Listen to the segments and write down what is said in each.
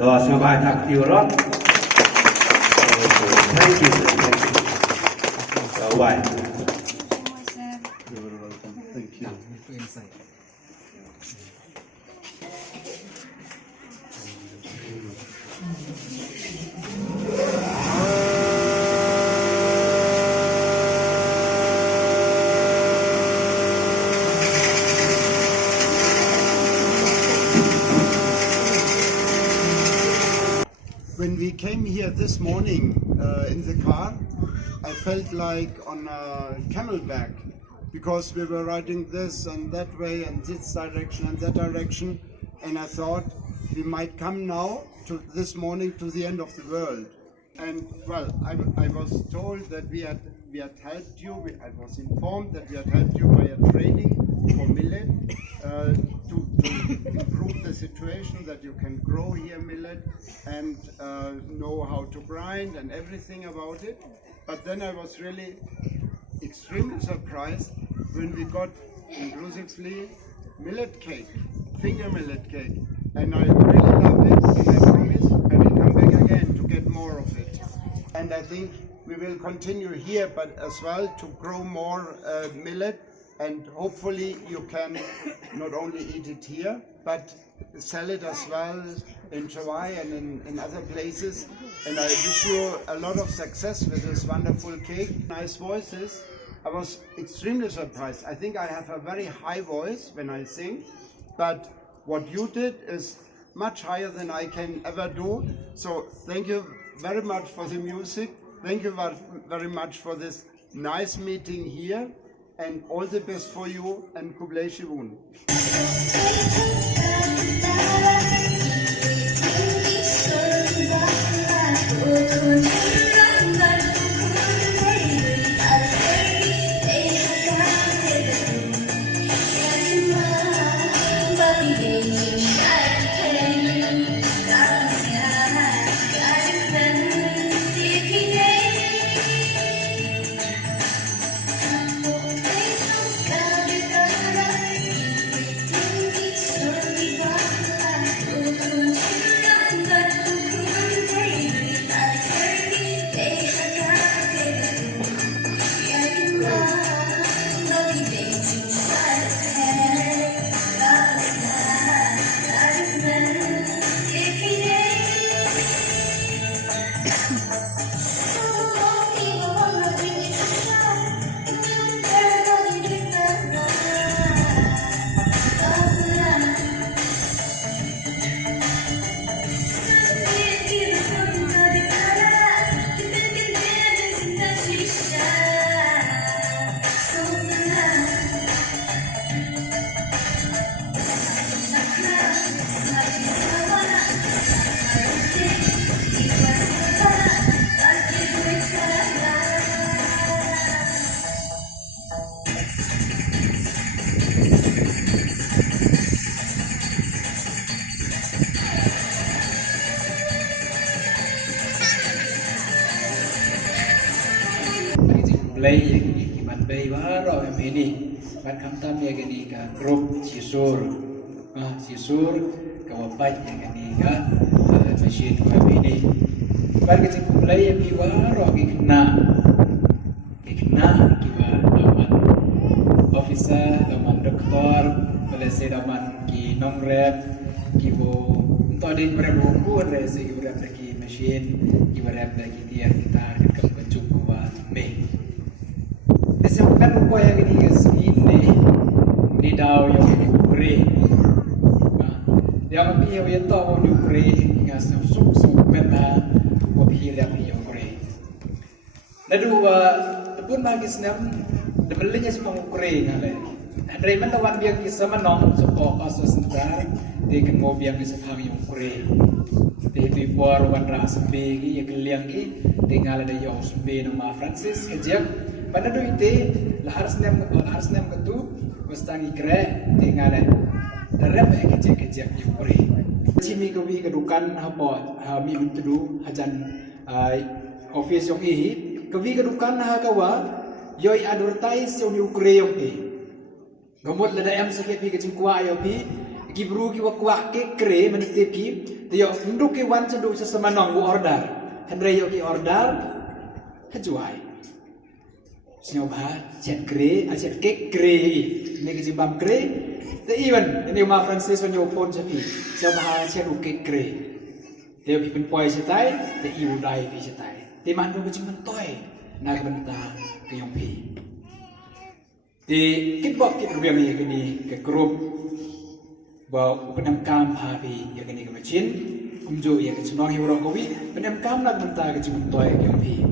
So selamat takdiran. Thank you. So why? You're welcome. Thank you. When we came here this morning in the car, I felt like on a camelback because we were riding this and that way and this direction and that direction, and I thought we might come now to this morning to the end of the world. And well, I was told that we had helped you. I was informed that we had helped you by a training for millet to improve the situation, that you can grow here millet and know how to grind and everything about it. But then I was really extremely surprised when we got inclusively millet cake, finger millet cake, and I really love it, and I promise I will come back again to get more of it. And I think we will continue here, but as well to grow more millet, and hopefully you can not only eat it here, but sell it as well in Hawaii and in other places. And I wish you a lot of success with this wonderful cake. Nice voices. I was extremely surprised. I think I have a very high voice when I sing, but what you did is much higher than I can ever do. So thank you very much for the music. Thank you very much for this nice meeting here, and all the best for you, and Kublai Shivun. Play yang man bay waro ini man kamtam ya gani ka group sisur kawapat yang gani ka machine ka ini bar ke play yang waro ikna kiwa daman officer daman doktor balese daman ki nomrep kibo tadi berapa re se berapa ki machine ki berapa ki dia kita ke pencukupan me Kan ko yang ini sini di daw yung Ukraine. Yang piyo ito ang Ukraine nga suk pena ko piyo yung Ukraine. Nadua pun magis nam demelinya sa Ukraine ale. Andre man lawan biang isa manong sa paso sentar di kan mo biang isa pang Ukraine. Di por wan ras begi ya keliang ki tinggal ada yo sbe nama Francis kejak pada tu ite lahar senam ketu mustang ikre tinggal darab kejak Ukraine. Cimi kawi kedukan apa mi untudu hajan office yung kawi kedukan kawa yoi advertise yung Ukraine yung gamot lada am sakit pi kecing kuah ayo pi Gibru ki wakwa ke kre menitip ki yo nduk ki wan cendu sesama nong bu order Henry yo ki order hajuai Sino ba chet kre a chet ke kre ni ki jimbam kre te even ini ma Francis wanyo pon sapi sino ba chet u ke kre te pi pen poi setai te i u dai pi setai te man do ki toy na ka benta ke yong pi te kit bok kit rubiang ni ke ni ke group bahwa penamkam hari yang ini kemacin, kumjo yang kecunong hiu orang kowi, penamkam nak mentah kecun toy yang pi,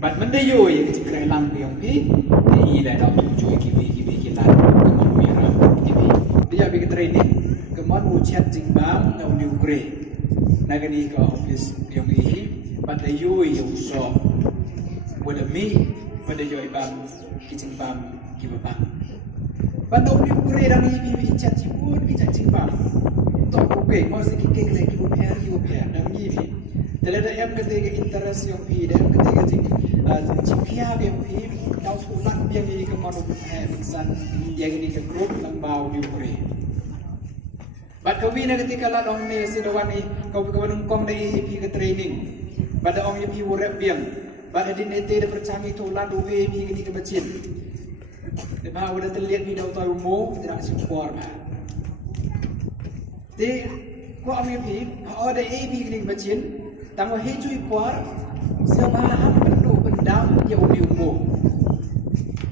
bat mendayo yang kecun kerelang yang pi, ini dah dah kumjo kibi kita kemana merah kibi, dia bagi training kemana ujian jingbang dan Ukraine, nagani ke office yang ini, bat dayo yang so, pada mi, pada yo ibang kijingbang kibabang. Bandung di Ukraine dan ibi chat cipun kita cimbang. Tok oke, mau sikit kek lagi buper dan ibi. Tidak ada yang ketiga interest yang pi dan ketiga cikia yang pi. Tahu sekolah yang ini kemana buper insan yang ini ke grup lambau di Ukraine. Bad kawin ketika lah dong ni sedawan ni kau nungkong dari ibi ke training. Pada orang ibi urep biang. Pada di nete ada percanggih tu lah dua ibi ke macin. Lepas udah terlihat video tahu mo tidak sempur bah. Di, kau ambil pi, ada AB kini macin, tangguh hijau kuar, sebahan penuh pendam yang ubi mo.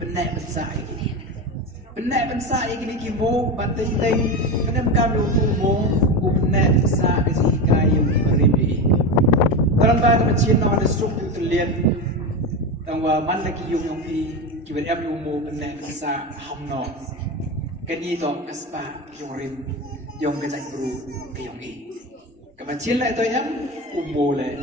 Benak besar ini, benak besar ini kimo, bantai tay, kenapa kami ubi mo, benak besar ketika yang diberi. Dalam bahasa macin ada struktur terlihat, tangguh mana kiyung yang pi. Kibat em umu benar besar hamno kani to kaspa yung rim yung kajak bru kayong i kemacin lah itu em umu le